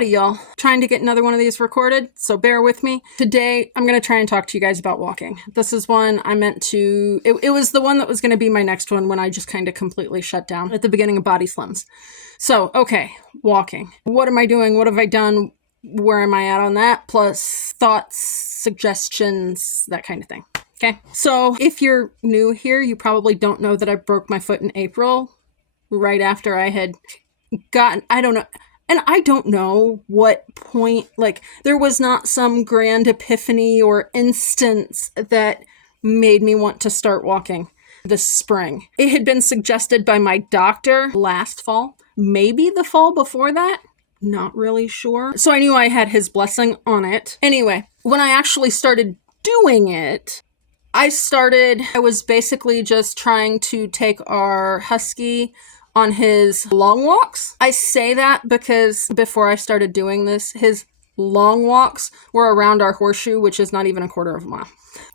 Alrighty, y'all. Trying to get another one of these recorded, so bear with me. Today, I'm going to try and talk to you guys about walking. This is one I meant to... It was the one that was going to be my next one when I just kind of completely shut down at the beginning of BodySlims. So, okay, walking. What am I doing? What have I done? Where am I at on that? Plus thoughts, suggestions, that kind of thing. Okay, so if you're new here, you probably don't know that I broke my foot in April, right after I had gotten... I don't know... And I don't know what point, like, there was not some grand epiphany or instance that made me want to start walking this spring. It had been suggested by my doctor last fall, maybe the fall before that, not really sure. So I knew I had his blessing on it. Anyway, when I actually started doing it, I was basically just trying to take our husky on his long walks. I say that because before I started doing this, his long walks were around our horseshoe, which is not even a quarter of a mile.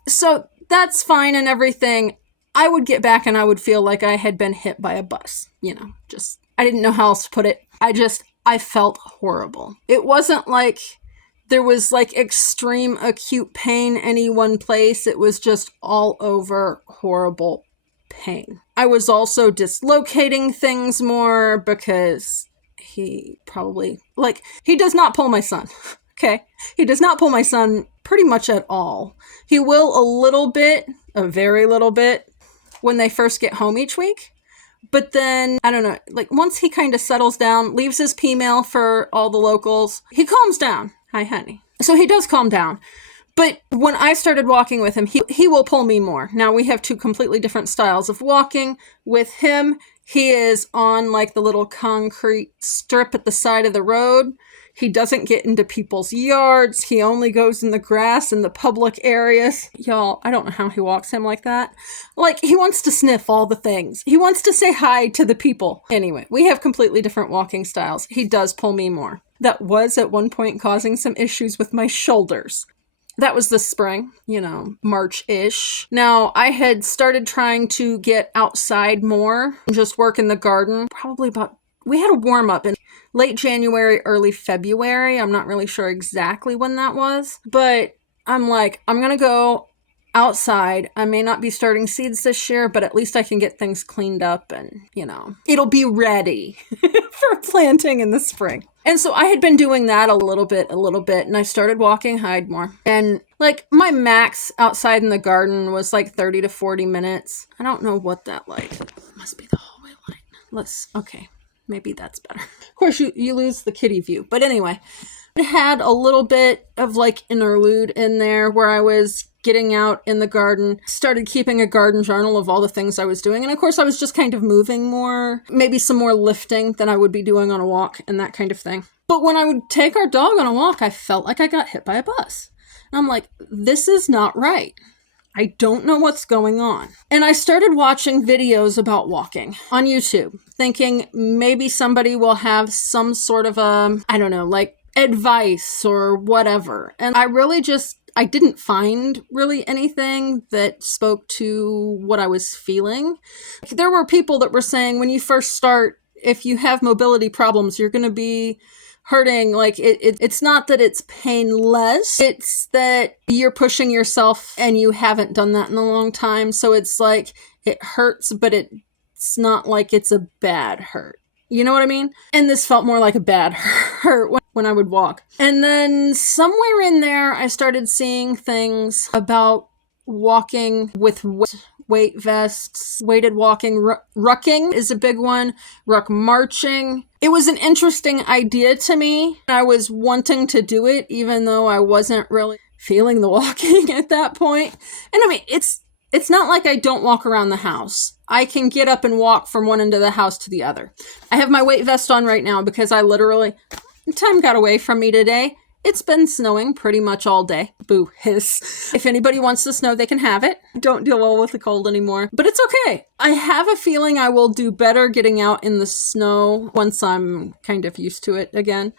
So that's fine and everything. I would get back and I would feel like I had been hit by a bus. I didn't know how else to put it. I felt horrible. It wasn't like there was like extreme acute pain any one place. It was just all over horrible pain. I was also dislocating things more because he does not pull my son. Okay. He does not pull my son pretty much at all. He will a little bit, a very little bit, when they first get home each week. But then, I don't know, like once he kind of settles down, leaves his P mail for all the locals, he calms down. Hi, honey. So he does calm down. But when I started walking with him, he will pull me more. Now, we have two completely different styles of walking. With him, he is on like the little concrete strip at the side of the road. He doesn't get into people's yards. He only goes in the grass in the public areas. Y'all, I don't know how he walks him like that. Like, he wants to sniff all the things. He wants to say hi to the people. Anyway, we have completely different walking styles. He does pull me more. That was at one point causing some issues with my shoulders. That was this spring, March-ish. Now, I had started trying to get outside more, just work in the garden. We had a warm-up in late January, early February. I'm not really sure exactly when that was. But I'm like, I'm going to go outside. I may not be starting seeds this year, but at least I can get things cleaned up and, it'll be ready for planting in the spring. And so I had been doing that a little bit, and I started walking Hyde more. And like my max outside in the garden was like 30 to 40 minutes. I don't know what that like. It must be the hallway light. Okay, maybe that's better. Of course, you lose the kitty view. But anyway, it had a little bit of like interlude in there where I was getting out in the garden, started keeping a garden journal of all the things I was doing. And of course, I was just kind of moving more, maybe some more lifting than I would be doing on a walk and that kind of thing. But when I would take our dog on a walk, I felt like I got hit by a bus. And I'm like, this is not right. I don't know what's going on. And I started watching videos about walking on YouTube, thinking maybe somebody will have some sort of like advice or whatever. And I didn't find really anything that spoke to what I was feeling. There were people that were saying when you first start, if you have mobility problems, you're going to be hurting. Like it's not that it's painless. It's that you're pushing yourself and you haven't done that in a long time. So it's like it hurts, but it's not like it's a bad hurt. You know what I mean? And this felt more like a bad hurt when I would walk. And then somewhere in there, I started seeing things about walking with weight vests, weighted walking. Rucking is a big one. Ruck marching. It was an interesting idea to me. I was wanting to do it, even though I wasn't really feeling the walking at that point. And I mean, it's not like I don't walk around the house. I can get up and walk from one end of the house to the other. I have my weight vest on right now because time got away from me today. It's been snowing pretty much all day. Boo, hiss. If anybody wants the snow, they can have it. Don't deal well with the cold anymore. But it's okay. I have a feeling I will do better getting out in the snow once I'm kind of used to it again,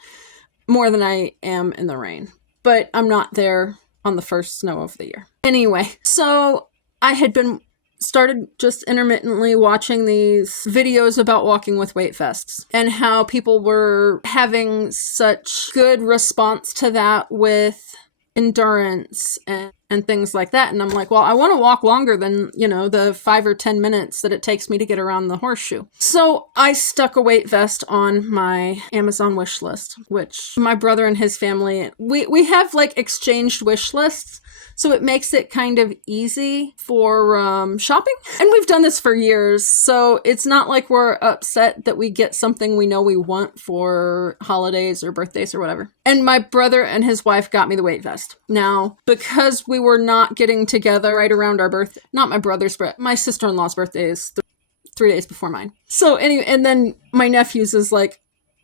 more than I am in the rain. But I'm not there on the first snow of the year. Anyway, so I had been started just intermittently watching these videos about walking with weight vests and how people were having such good response to that with endurance and things like that. And I'm like, well, I want to walk longer than, the 5 or 10 minutes that it takes me to get around the horseshoe. So I stuck a weight vest on my Amazon wish list, which my brother and his family, we have like exchanged wish lists. So it makes it kind of easy for shopping. And we've done this for years. So it's not like we're upset that we get something we know we want for holidays or birthdays or whatever. And my brother and his wife got me the weight vest. Now, because we were not getting together right around our birthday, not my brother's, but my sister-in-law's birthday is 3 days before mine. So anyway, and then my nephew's is like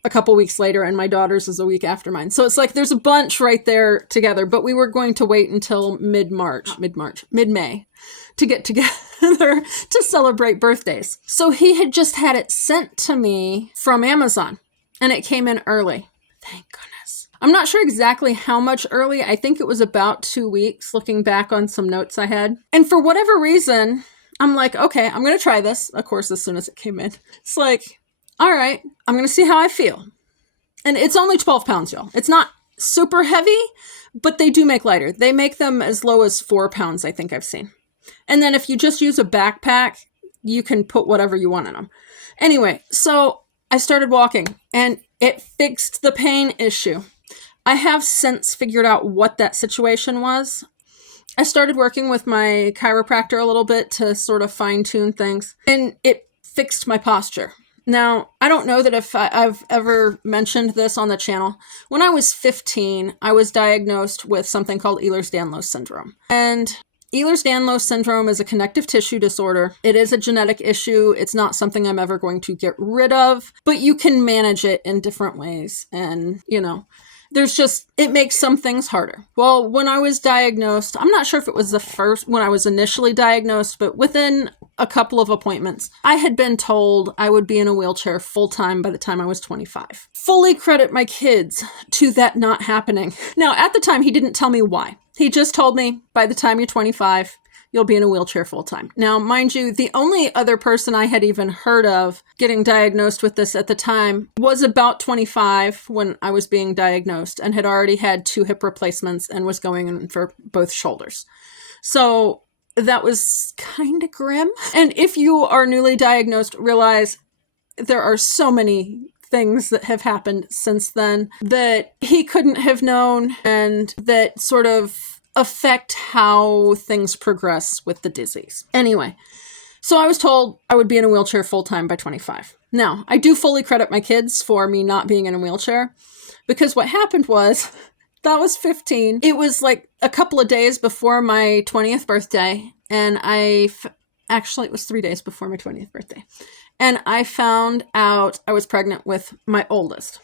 a couple weeks later, and my daughter's is a week after mine. So it's like there's a bunch right there together, but we were going to wait until mid-May to get together to celebrate birthdays. So he had just had it sent to me from Amazon, and it came in early. Thank goodness. I'm not sure exactly how much early. I think it was about 2 weeks, looking back on some notes I had. And for whatever reason, I'm like, okay, I'm going to try this. Of course, as soon as it came in, it's like, all right, I'm going to see how I feel. And it's only 12 pounds, y'all. It's not super heavy, but they do make lighter. They make them as low as 4 pounds, I think I've seen. And then if you just use a backpack, you can put whatever you want in them. Anyway, so I started walking, and it fixed the pain issue. I have since figured out what that situation was. I started working with my chiropractor a little bit to sort of fine-tune things, and it fixed my posture. Now, I don't know that if I've ever mentioned this on the channel. When I was 15, I was diagnosed with something called Ehlers-Danlos syndrome. And Ehlers-Danlos syndrome is a connective tissue disorder. It is a genetic issue. It's not something I'm ever going to get rid of, but you can manage it in different ways. And, it makes some things harder. Well, when I was diagnosed, I'm not sure if it was when I was initially diagnosed, but within a couple of appointments, I had been told I would be in a wheelchair full-time by the time I was 25. Fully credit my kids to that not happening. Now, at the time, he didn't tell me why. He just told me by the time you're 25, you'll be in a wheelchair full-time. Now, mind you, the only other person I had even heard of getting diagnosed with this at the time was about 25 when I was being diagnosed and had already had 2 hip replacements and was going in for both shoulders. So that was kind of grim. And if you are newly diagnosed, realize there are so many things that have happened since then that he couldn't have known and that sort of affect how things progress with the disease. Anyway, so I was told I would be in a wheelchair full-time by 25. Now, I do fully credit my kids for me not being in a wheelchair, because what happened was, that was 15. It was like a couple of days before my 20th birthday, and actually it was 3 days before my 20th birthday, and I found out I was pregnant with my oldest,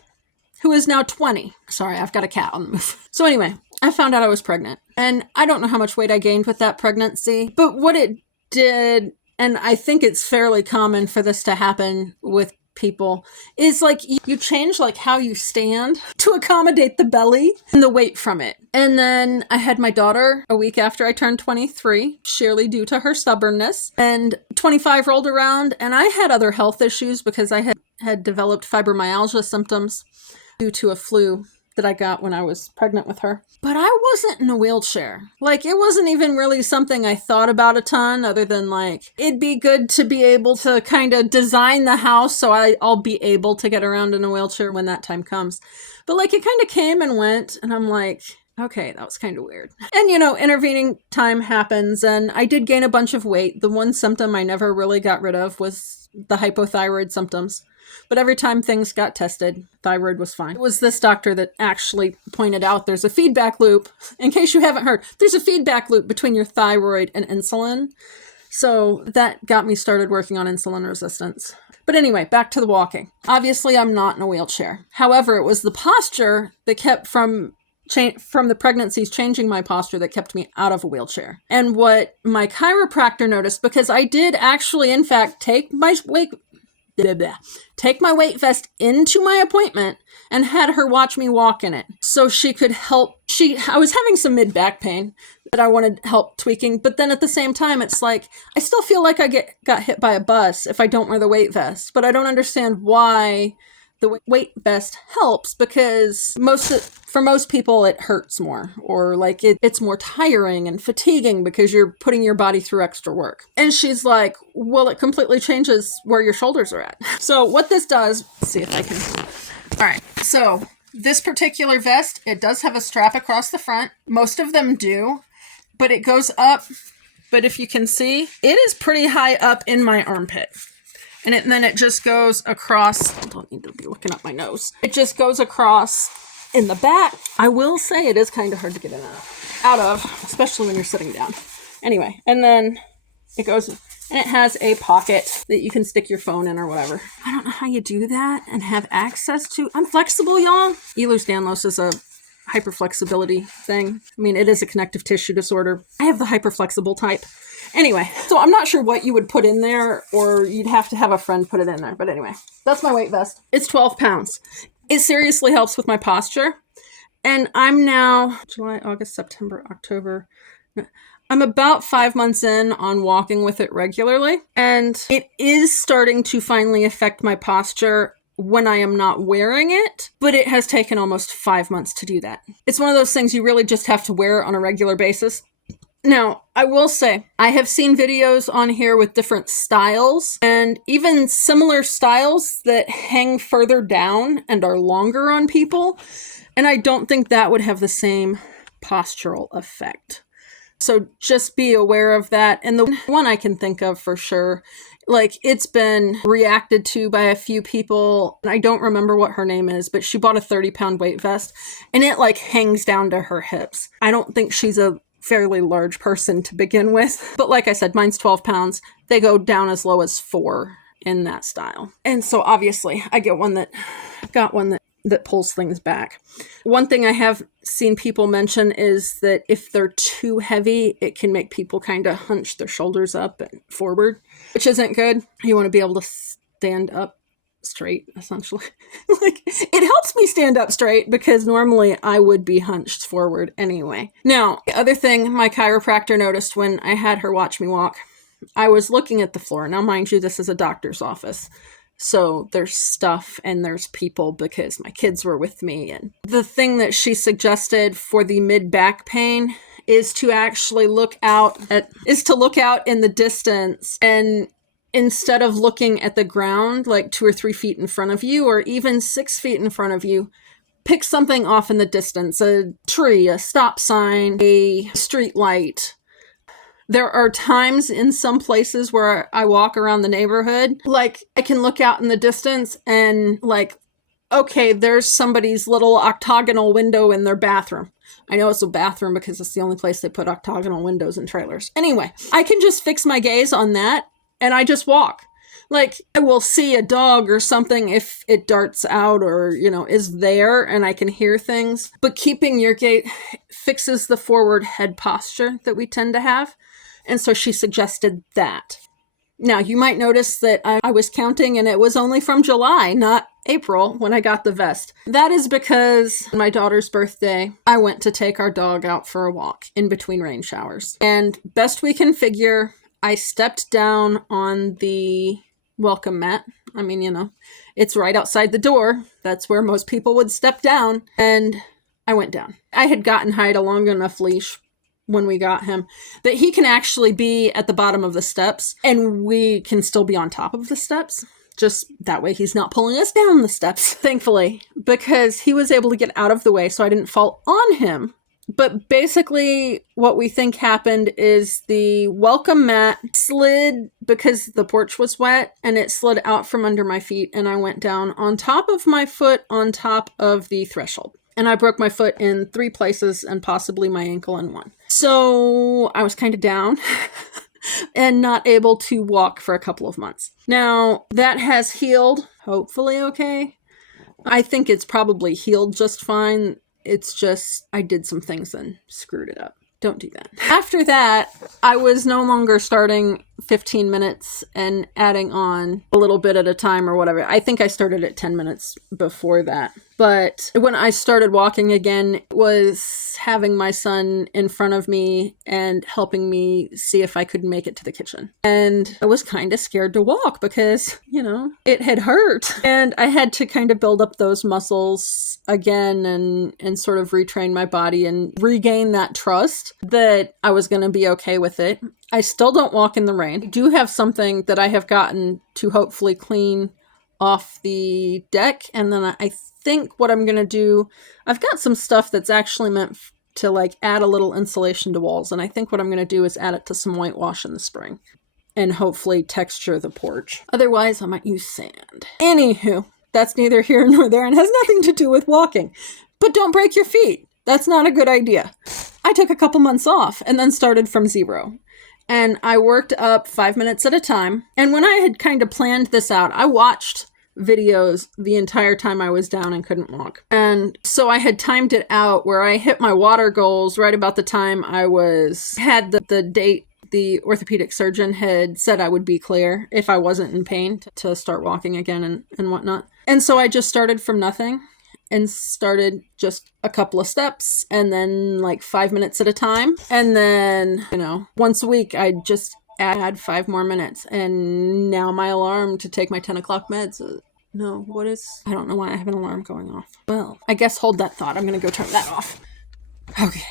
who is now 20. Sorry, I've got a cat on the move. So anyway, I found out I was pregnant, and I don't know how much weight I gained with that pregnancy, but what it did, and I think it's fairly common for this to happen with people, is like you change like how you stand to accommodate the belly and the weight from it. And then I had my daughter a week after I turned 23, sheerly due to her stubbornness, and 25 rolled around, and I had other health issues because I had developed fibromyalgia symptoms due to a flu that I got when I was pregnant with her. But I wasn't in a wheelchair. Like, it wasn't even really something I thought about a ton, other than like, it'd be good to be able to kind of design the house so I'll be able to get around in a wheelchair when that time comes. But like, it kind of came and went, and I'm like, okay, that was kind of weird. And intervening time happens, and I did gain a bunch of weight. The one symptom I never really got rid of was the hypothyroid symptoms. But every time things got tested, thyroid was fine. It was this doctor that actually pointed out there's a feedback loop. In case you haven't heard, there's a feedback loop between your thyroid and insulin. So that got me started working on insulin resistance. But anyway, back to the walking. Obviously, I'm not in a wheelchair. However, it was the posture that kept from the pregnancies changing my posture that kept me out of a wheelchair. And what my chiropractor noticed, because I did actually, in fact, take my weight vest into my appointment and had her watch me walk in it so she could help. I was having some mid-back pain that I wanted help tweaking. But then at the same time, it's like, I still feel like I got hit by a bus if I don't wear the weight vest, but I don't understand why the weight vest helps, because for most people it hurts more, or like it's more tiring and fatiguing because you're putting your body through extra work. And she's like, well, it completely changes where your shoulders are at. So what this does, let's see if I can. All right. So this particular vest, it does have a strap across the front. Most of them do, but it goes up. But if you can see, it is pretty high up in my armpit. And then it just goes across. I don't need to be looking up my nose. It just goes across in the back. I will say it is kind of hard to get out of, especially when you're sitting down. Anyway, and then it goes, and it has a pocket that you can stick your phone in or whatever. I don't know how you do that and have access to. I'm flexible, y'all. Ehlers-Danlos is a hyperflexibility thing. I mean, it is a connective tissue disorder. I have the hyperflexible type. Anyway, so I'm not sure what you would put in there, or you'd have to have a friend put it in there. But anyway, that's my weight vest. It's 12 pounds. It seriously helps with my posture. And I'm now July, August, September, October. I'm about 5 months in on walking with it regularly. And it is starting to finally affect my posture when I am not wearing it, but it has taken almost 5 months to do that. It's one of those things you really just have to wear on a regular basis. Now, I will say, I have seen videos on here with different styles, and even similar styles that hang further down and are longer on people, and I don't think that would have the same postural effect. So just be aware of that. And the one I can think of for sure, like, it's been reacted to by a few people. I don't remember what her name is, but she bought a 30-pound weight vest, and it like hangs down to her hips. I don't think she's a fairly large person to begin with. But like I said, mine's 12 pounds. They go down as low as 4 in that style. And so obviously I got one that pulls things back. One thing I have seen people mention is that if they're too heavy, it can make people kind of hunch their shoulders up and forward, which isn't good. You want to be able to stand up straight, essentially. Like, it helps me stand up straight because normally I would be hunched forward anyway. Now, the other thing my chiropractor noticed when I had her watch me walk, I was looking at the floor. Now, mind you, this is a doctor's office, so there's stuff and there's people because my kids were with me. And the thing that she suggested for the mid-back pain is to actually look out in the distance, and instead of looking at the ground like 2 or 3 feet in front of you, or even 6 feet in front of you, pick something off in the distance, a tree, a stop sign, a street light. There are times in some places where I walk around the neighborhood, like I can look out in the distance and like, okay, there's somebody's little octagonal window in their bathroom. I know it's a bathroom because it's the only place they put octagonal windows in trailers. Anyway, I can just fix my gaze on that and I just walk. Like, I will see a dog or something if it darts out or, is there, and I can hear things. But keeping your gait fixes the forward head posture that we tend to have. And so she suggested that. Now, you might notice that I was counting and it was only from July, not April, when I got the vest. That is because on my daughter's birthday, I went to take our dog out for a walk in between rain showers. And best we can figure, I stepped down on the welcome mat. I mean, it's right outside the door. That's where most people would step down. And I went down. I had gotten Hyde a long enough leash when we got him that he can actually be at the bottom of the steps and we can still be on top of the steps. Just that way he's not pulling us down the steps, thankfully, because he was able to get out of the way so I didn't fall on him. But basically what we think happened is the welcome mat slid because the porch was wet, and it slid out from under my feet, and I went down on top of my foot on top of the threshold. And I broke my foot in 3 places and possibly my ankle in 1. So I was kind of down and not able to walk for a couple of months. Now that has healed, hopefully okay. I think it's probably healed just fine. It's just, I did some things and screwed it up. Don't do that. After that, I was no longer starting 15 minutes and adding on a little bit at a time or whatever. I think I started at 10 minutes before that. But when I started walking again, it was having my son in front of me and helping me see if I could make it to the kitchen. And I was kind of scared to walk because, it had hurt. And I had to kind of build up those muscles again and sort of retrain my body and regain that trust that I was going to be okay with it. I still don't walk in the rain. I do have something that I have gotten to hopefully clean off the deck. And then I think what I'm going to do, I've got some stuff that's actually meant to like add a little insulation to walls. And I think what I'm going to do is add it to some whitewash in the spring and hopefully texture the porch. Otherwise, I might use sand. Anywho, that's neither here nor there and has nothing to do with walking. But don't break your feet. That's not a good idea. I took a couple months off and then started from zero. And I worked up 5 minutes at a time. And when I had kind of planned this out, I watched videos the entire time I was down and couldn't walk. And so I had timed it out where I hit my water goals right about the time I had the date the orthopedic surgeon had said I would be clear if I wasn't in pain to start walking again and whatnot. And so I just started from nothing and started just a couple of steps and then like 5 minutes at a time. And then, once a week, I'd just add 5 more minutes. And now my alarm to take my 10 o'clock meds. I don't know why I have an alarm going off. Well, I guess hold that thought. I'm going to go turn that off. Okay.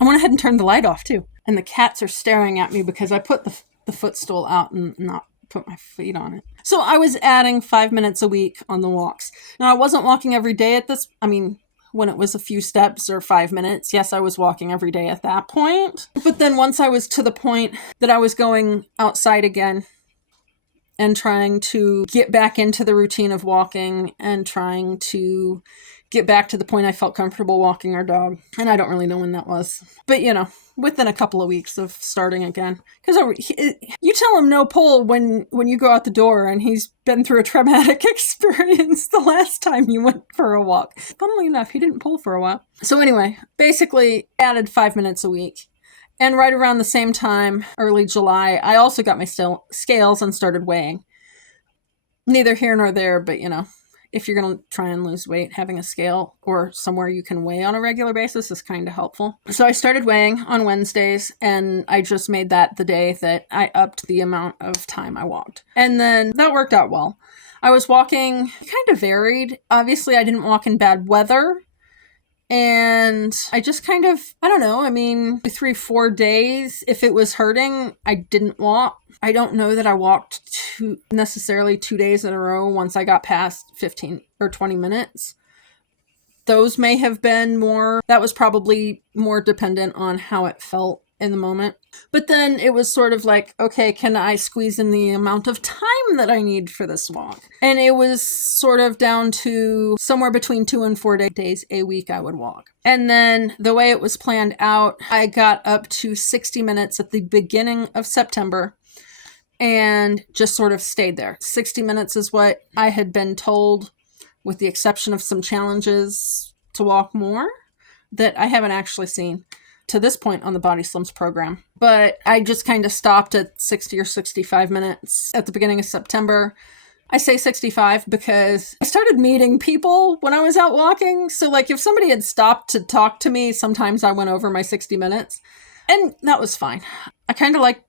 I went ahead and turned the light off too. And the cats are staring at me because I put the footstool out and not put my feet on it. So I was adding 5 minutes a week on the walks. Now I wasn't walking every day when it was a few steps or 5 minutes. Yes, I was walking every day at that point. But then once I was to the point that I was going outside again and trying to get back into the routine of walking and trying to get back to the point I felt comfortable walking our dog. And I don't really know when that was. But, within a couple of weeks of starting again. Because you tell him no pull when you go out the door and he's been through a traumatic experience the last time you went for a walk. Funnily enough, he didn't pull for a while. So anyway, basically added 5 minutes a week. And right around the same time, early July, I also got my scales and started weighing. Neither here nor there, but if you're going to try and lose weight, having a scale or somewhere you can weigh on a regular basis is kind of helpful. So I started weighing on Wednesdays, and I just made that the day that I upped the amount of time I walked. And then that worked out well. I was walking kind of varied. Obviously, I didn't walk in bad weather. And I just kind of, 3-4 days, if it was hurting, I didn't walk. I don't know that I walked necessarily 2 days in a row once I got past 15 or 20 minutes. Those may have been that was probably more dependent on how it felt in the moment. But then it was sort of like, okay, can I squeeze in the amount of time that I need for this walk? And it was sort of down to somewhere between 2 and 4 days a week I would walk. And then the way it was planned out, I got up to 60 minutes at the beginning of September and just sort of stayed there. 60 minutes is what I had been told, with the exception of some challenges to walk more that I haven't actually seen to this point on the BodySlims program. But I just kind of stopped at 60 or 65 minutes at the beginning of September. I say 65 because I started meeting people when I was out walking. So like if somebody had stopped to talk to me, sometimes I went over my 60 minutes and that was fine. I kind of like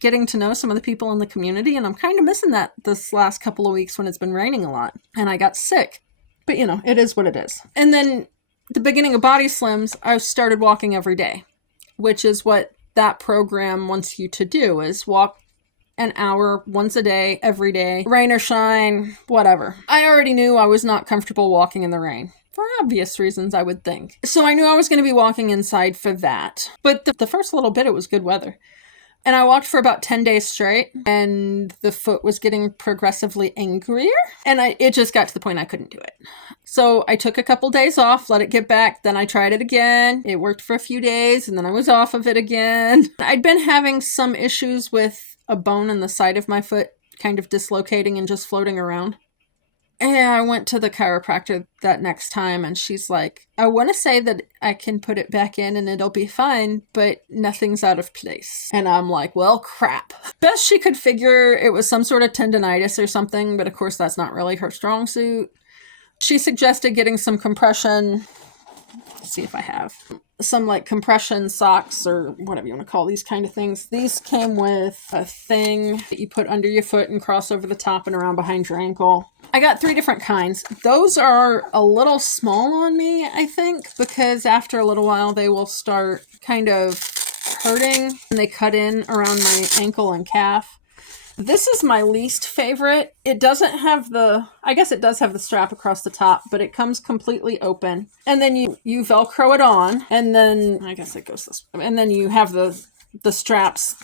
getting to know some of the people in the community, and I'm kind of missing that this last couple of weeks when it's been raining a lot and I got sick. But it is what it is. And then the beginning of BodySlims, I started walking every day, which is what that program wants you to do, is walk an hour once a day, every day, rain or shine, whatever. I already knew I was not comfortable walking in the rain, for obvious reasons, I would think. So I knew I was going to be walking inside for that. But the first little bit, it was good weather. And I walked for about 10 days straight, and the foot was getting progressively angrier, and it just got to the point I couldn't do it. So I took a couple days off, let it get back, then I tried it again. It worked for a few days, and then I was off of it again. I'd been having some issues with a bone in the side of my foot kind of dislocating and just floating around. Yeah, I went to the chiropractor that next time and she's like, I want to say that I can put it back in and it'll be fine, but nothing's out of place. And I'm like, well, crap. Best she could figure it was some sort of tendonitis or something, but of course that's not really her strong suit. She suggested getting some compression. Let's see if I have some like compression socks or whatever you want to call these kind of things. These came with a thing that you put under your foot and cross over the top and around behind your ankle. I got 3 different kinds. Those are a little small on me, I think, because after a little while they will start kind of hurting and they cut in around my ankle and calf. This is my least favorite. It doesn't have I guess it does have the strap across the top, but it comes completely open. And then you Velcro it on, and then, I guess it goes this way. And then you have the straps.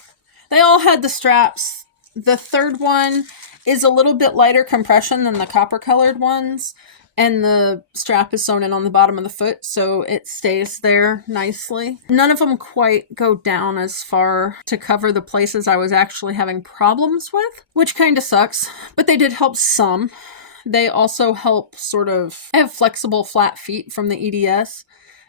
They all had the straps. The third one is a little bit lighter compression than the copper colored ones. And the strap is sewn in on the bottom of the foot, so it stays there nicely. None of them quite go down as far to cover the places I was actually having problems with, which kind of sucks, but they did help some. They also help I have flexible flat feet from the EDS,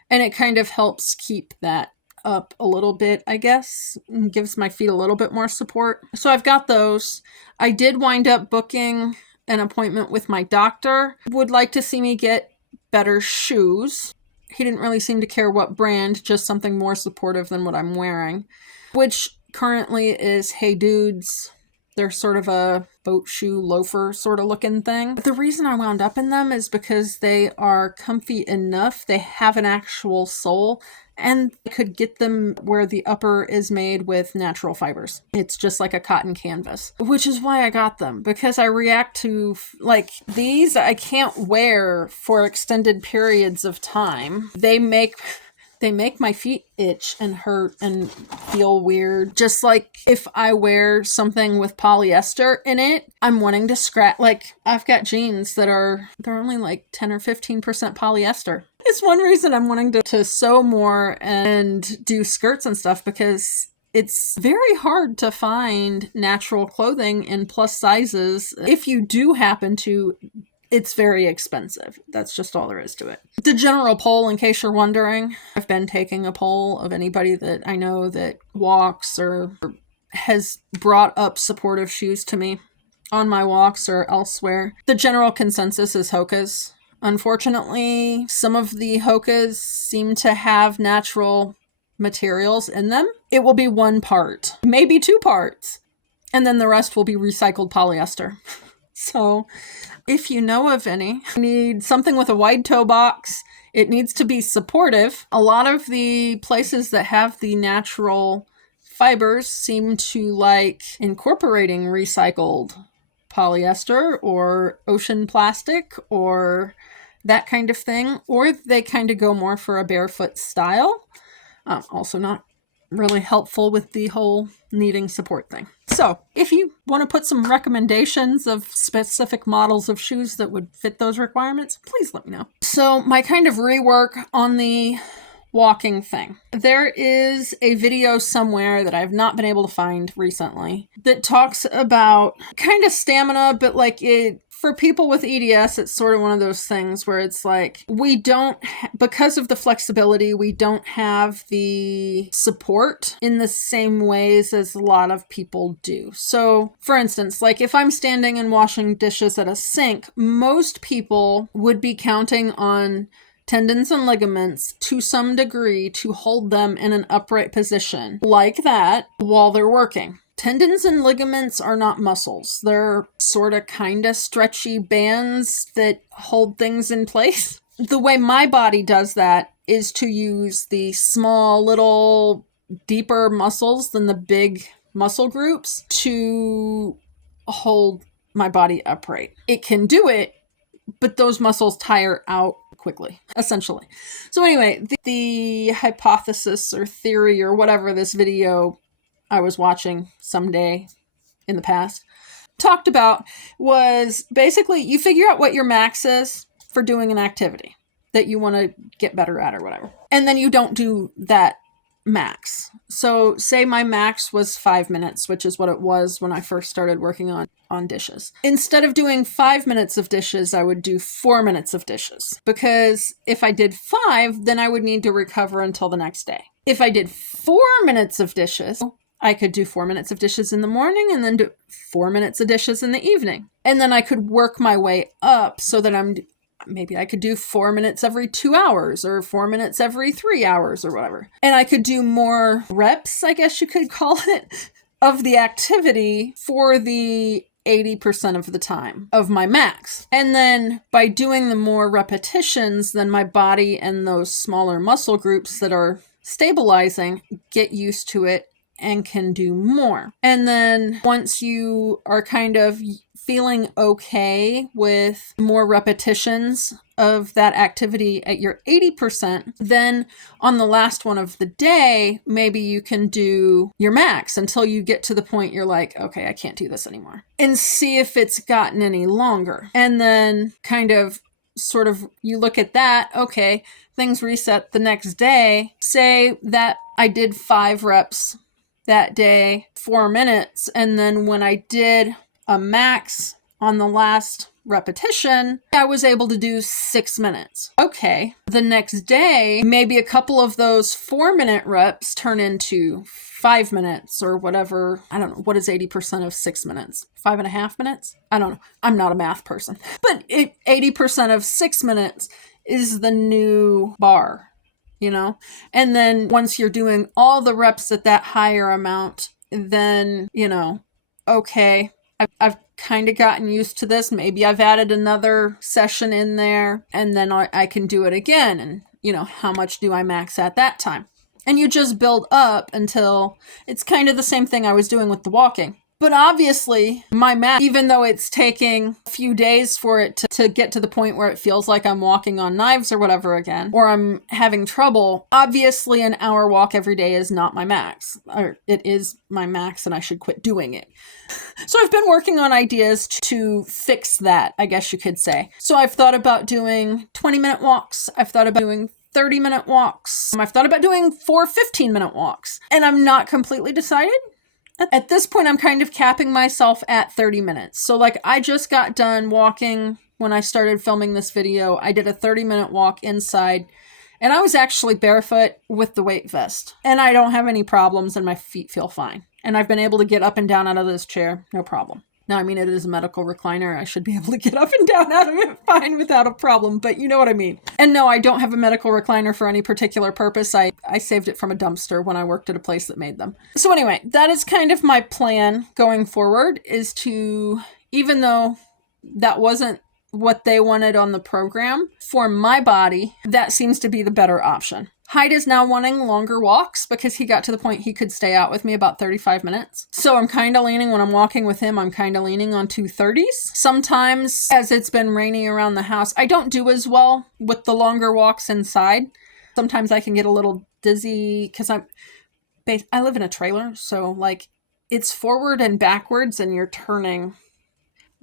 and it kind of helps keep that up a little bit, I guess, and gives my feet a little bit more support. So I've got those. I did wind up booking an appointment with my doctor. Would like to see me get better shoes. He didn't really seem to care what brand, just something more supportive than what I'm wearing, which currently is Hey Dudes. They're sort of a boat shoe loafer sort of looking thing. But the reason I wound up in them is because they are comfy enough. They have an actual sole, and I could get them where the upper is made with natural fibers. It's just like a cotton canvas, which is why I got them, because I react to, like, these I can't wear for extended periods of time. They make my feet itch and hurt and feel weird. Just like if I wear something with polyester in it, I'm wanting to scratch. Like, I've got jeans they're only like 10 or 15% polyester. It's one reason I'm wanting to sew more and do skirts and stuff, because it's very hard to find natural clothing in plus sizes. If you do happen to, it's very expensive. That's just all there is to it. The general poll, in case you're wondering, I've been taking a poll of anybody that I know that walks or has brought up supportive shoes to me on my walks or elsewhere. The general consensus is Hoka's. Unfortunately, some of the Hoka's seem to have natural materials in them. It will be 1 part, maybe 2 parts, and then the rest will be recycled polyester. So if you know of any, you need something with a wide toe box. It needs to be supportive. A lot of the places that have the natural fibers seem to like incorporating recycled polyester or ocean plastic or that kind of thing, or they kind of go more for a barefoot style. Also not really helpful with the whole needing support thing. So if you want to put some recommendations of specific models of shoes that would fit those requirements, please let me know. So my kind of rework on the walking thing. There is a video somewhere that I've not been able to find recently that talks about kind of stamina, but like for people with EDS, it's sort of one of those things where it's like, because of the flexibility, we don't have the support in the same ways as a lot of people do. So for instance, like if I'm standing and washing dishes at a sink, most people would be counting on tendons and ligaments to some degree to hold them in an upright position like that while they're working. Tendons and ligaments are not muscles. They're sort of kind of stretchy bands that hold things in place. The way my body does that is to use the small, little, deeper muscles than the big muscle groups to hold my body upright. It can do it, but those muscles tire out quickly, essentially. So anyway, the hypothesis or theory or whatever this video I was watching someday in the past talked about was basically you figure out what your max is for doing an activity that you want to get better at or whatever. And then you don't do that max. So say my max was 5 minutes, which is what it was when I first started working on dishes. Instead of doing 5 minutes of dishes, I would do 4 minutes of dishes, because if I did 5, then I would need to recover until the next day. If I did 4 minutes of dishes, I could do 4 minutes of dishes in the morning and then do 4 minutes of dishes in the evening. And then I could work my way up so that maybe I could do 4 minutes every 2 hours or 4 minutes every 3 hours or whatever. And I could do more reps, I guess you could call it, of the activity for the 80% of the time of my max. And then by doing the more repetitions, then my body and those smaller muscle groups that are stabilizing get used to it and can do more. And then once you are kind of feeling okay with more repetitions of that activity at your 80%, then on the last one of the day, maybe you can do your max until you get to the point you're like, okay, I can't do this anymore, and see if it's gotten any longer. And then kind of sort of you look at that, okay, things reset the next day. Say that I did 5 reps that day, 4 minutes, and then when I did a max on the last repetition, I was able to do 6 minutes. Okay, the next day, maybe a couple of those 4-minute reps turn into 5 minutes or whatever. I don't know. What is 80% of 6 minutes? 5.5 minutes? I don't know. I'm not a math person. But 80% of 6 minutes is the new bar, you know? And then once you're doing all the reps at that higher amount, then, you know, okay, I've kind of gotten used to this. Maybe I've added another session in there, and then I can do it again. And, you know, how much do I max at that time? And you just build up until it's kind of the same thing I was doing with the walking. But obviously, my max, even though it's taking a few days for it to get to the point where it feels like I'm walking on knives or whatever again, or I'm having trouble, obviously an hour walk every day is not my max. Or it is my max and I should quit doing it. So I've been working on ideas to fix that, I guess you could say. So I've thought about doing 20-minute walks. I've thought about doing 30-minute walks. I've thought about doing 4 15-minute walks. And I'm not completely decided. At this point, I'm kind of capping myself at 30 minutes. So like I just got done walking when I started filming this video. I did a 30-minute walk inside, and I was actually barefoot with the weight vest. And I don't have any problems and my feet feel fine. And I've been able to get up and down out of this chair, no problem. Now, I mean, it is a medical recliner. I should be able to get up and down out of it fine without a problem, but you know what I mean. And no, I don't have a medical recliner for any particular purpose. I saved it from a dumpster when I worked at a place that made them. So anyway, that is kind of my plan going forward, is to, even though that wasn't what they wanted on the program, for my body, that seems to be the better option. Hyde is now wanting longer walks because he got to the point he could stay out with me about 35 minutes. So I'm kind of leaning, when I'm walking with him, I'm kind of leaning on 230s. Sometimes, as it's been raining around the house, I don't do as well with the longer walks inside. Sometimes I can get a little dizzy because I live in a trailer. So like it's forward and backwards and you're turning.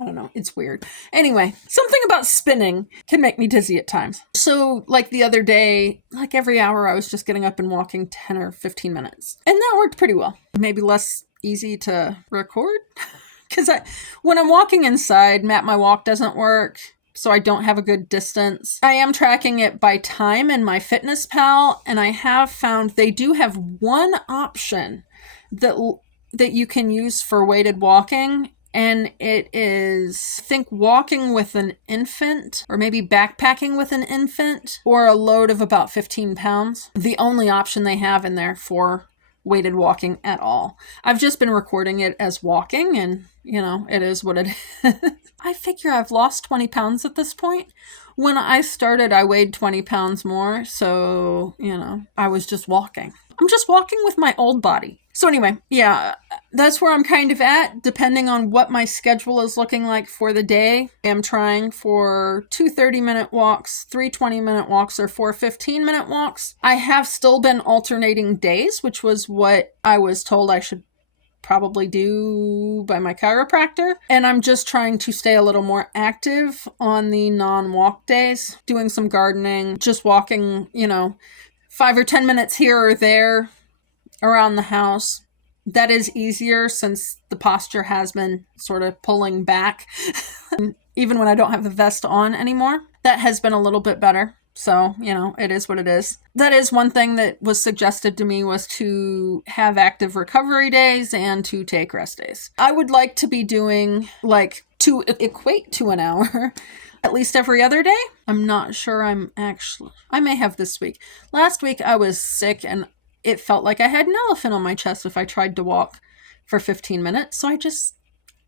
I don't know. It's weird. Anyway, something about spinning can make me dizzy at times. So like the other day, like every hour, I was just getting up and walking 10 or 15 minutes. And that worked pretty well. Maybe less easy to record because when I'm walking inside, Map My Walk doesn't work. So I don't have a good distance. I am tracking it by time in my Fitness Pal. And I have found they do have one option that you can use for weighted walking. And it is, I think, walking with an infant, or maybe backpacking with an infant, or a load of about 15 pounds. The only option they have in there for weighted walking at all. I've just been recording it as walking, and, you know, it is what it is. I figure I've lost 20 pounds at this point. When I started, I weighed 20 pounds more, so, you know, I was just walking. I'm just walking with my old body. So anyway, yeah, that's where I'm kind of at, depending on what my schedule is looking like for the day. I'm trying for 2 30-minute walks, 3 20-minute walks, or 4 15-minute walks. I have still been alternating days, which was what I was told I should probably do by my chiropractor. And I'm just trying to stay a little more active on the non-walk days, doing some gardening, just walking, you know, 5 or 10 minutes here or there around the house. That is easier since the posture has been sort of pulling back. Even when I don't have the vest on anymore, that has been a little bit better. So, you know, it is what it is. That is one thing that was suggested to me, was to have active recovery days and to take rest days. I would like to be doing, like, to equate to an hour at least every other day. I'm not sure I may have this week. Last week I was sick and it felt like I had an elephant on my chest if I tried to walk for 15 minutes. So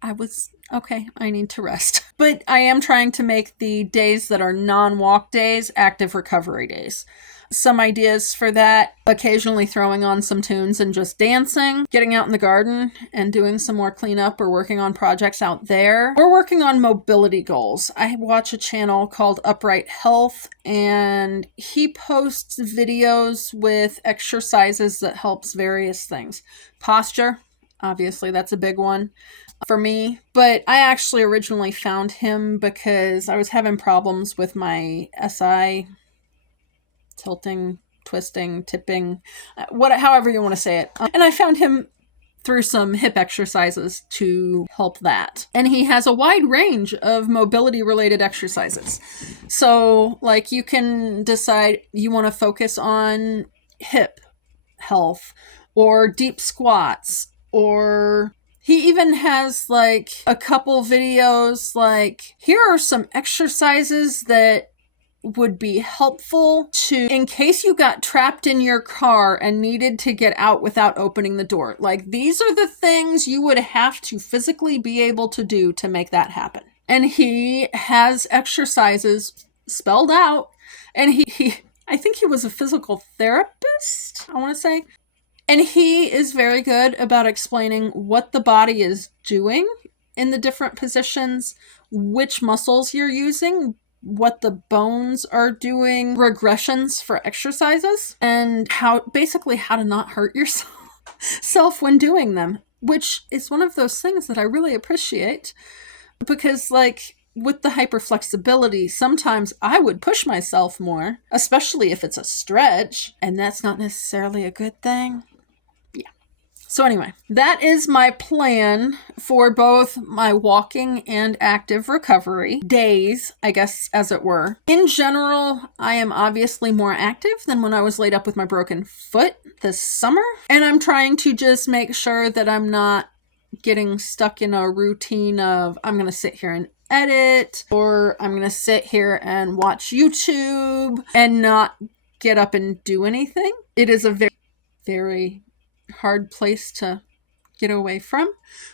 I was, okay, I need to rest. But I am trying to make the days that are non-walk days active recovery days. Some ideas for that: occasionally throwing on some tunes and just dancing, getting out in the garden and doing some more cleanup or working on projects out there, or working on mobility goals. I watch a channel called Upright Health, and he posts videos with exercises that helps various things. Posture, obviously, that's a big one for me. But I actually originally found him because I was having problems with my SI, tilting, twisting, tipping, however you want to say it. And I found him through some hip exercises to help that. And he has a wide range of mobility related exercises. So, like, you can decide you want to focus on hip health or deep squats, or he even has like a couple videos like, here are some exercises that would be helpful in case you got trapped in your car and needed to get out without opening the door. Like, these are the things you would have to physically be able to do to make that happen. And he has exercises spelled out, and I think he was a physical therapist, I want to say. And he is very good about explaining what the body is doing in the different positions, which muscles you're using, what the bones are doing, regressions for exercises, and how to not hurt yourself when doing them, which is one of those things that I really appreciate, because, like, with the hyperflexibility, sometimes I would push myself more, especially if it's a stretch, and that's not necessarily a good thing. So anyway, that is my plan for both my walking and active recovery days, I guess, as it were. In general, I am obviously more active than when I was laid up with my broken foot this summer. And I'm trying to just make sure that I'm not getting stuck in a routine of, I'm going to sit here and edit, or I'm going to sit here and watch YouTube and not get up and do anything. It is a very, very hard place to get away from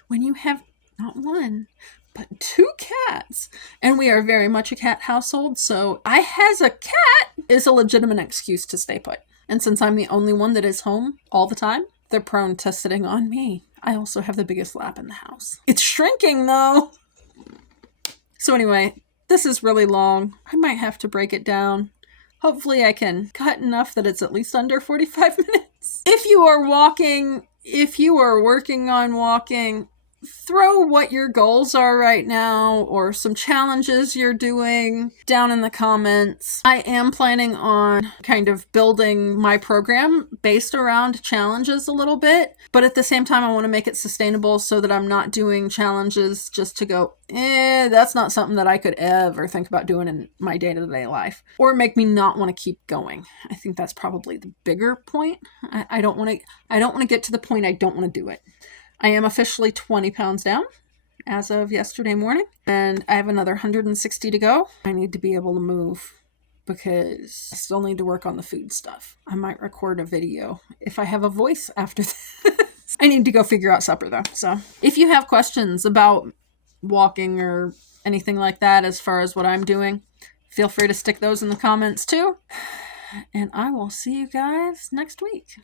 when you have not one but 2 cats, and we are very much a cat household. So I has a cat is a legitimate excuse to stay put, and since I'm the only one that is home all the time, they're prone to sitting on me. I also have the biggest lap in the house. It's shrinking though. So anyway, this is really long. I might have to break it down. Hopefully I can cut enough that it's at least under 45 minutes. If you are working on walking, throw what your goals are right now or some challenges you're doing down in the comments. I am planning on kind of building my program based around challenges a little bit, but at the same time I want to make it sustainable so that I'm not doing challenges just to go, that's not something that I could ever think about doing in my day-to-day life, or make me not want to keep going. I think that's probably the bigger point. I don't want to get to the point I don't want to do it. I am officially 20 pounds down as of yesterday morning, and I have another 160 to go. I need to be able to move because I still need to work on the food stuff. I might record a video if I have a voice after this. I need to go figure out supper though. So if you have questions about walking or anything like that as far as what I'm doing, feel free to stick those in the comments too. And I will see you guys next week.